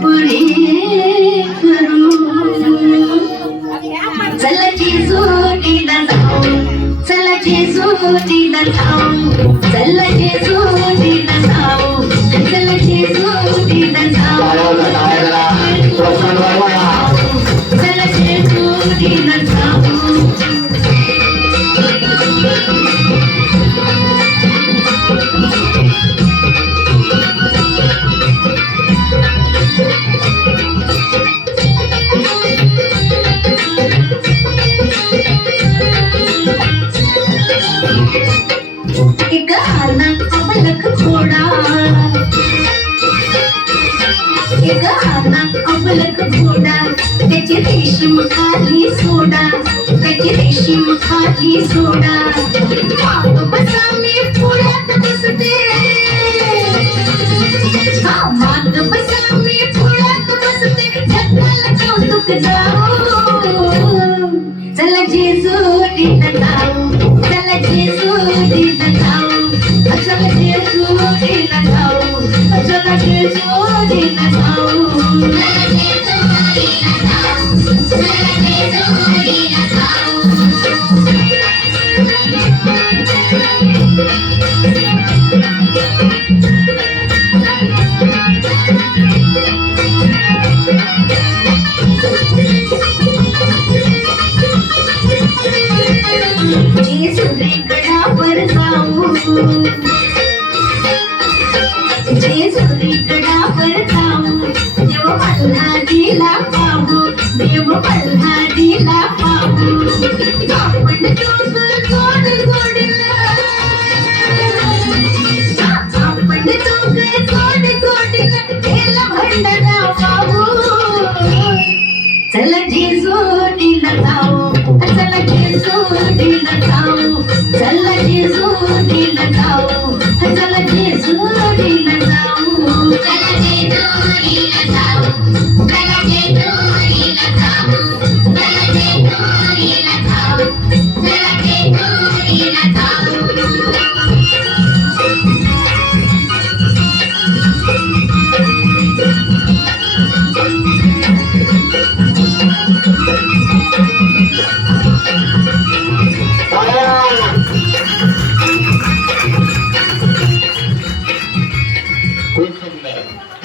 पुढे करू चला जेजुरीला जाऊ चला जेजुरीला जाऊ चला जेजुरीला जाऊ चला जेजुरीला जाऊ चला जेजुरीला जाऊ एक आला अबलख घोडा एक आला अबलख घोडा त्याची रेशीम खाली सोडा त्याची रेशीम खाली सोडा माग बसा मी पुढ्यात बसते माग बसा मी पुढ्यात बसते जगाला कौतुक जाऊ चला जेजुरीला जाऊ चला जेजुरीला जाऊ चला जेजुरीला जाऊ चला जेजुरीला जाऊ चला जेजुरीला जाऊ चला जेजुरीला जेजुरीगडावर जाऊ जेजुरीगडावर जाऊ देव मल्हारीला पाहू देव मल्हारीला पाहू आपण दोघं जोड जोडीला आपण दोघं जोड जोडीला केला भंडारा पाहू चला जेजुरीला जाऊ चला जेजुरीला जाऊ चला जेजुरीला जाऊ चला जेजुरीला जाऊ चला जेजुरीला जाऊ चला जेजुरीला जाऊ चला जेजुरीला जाऊ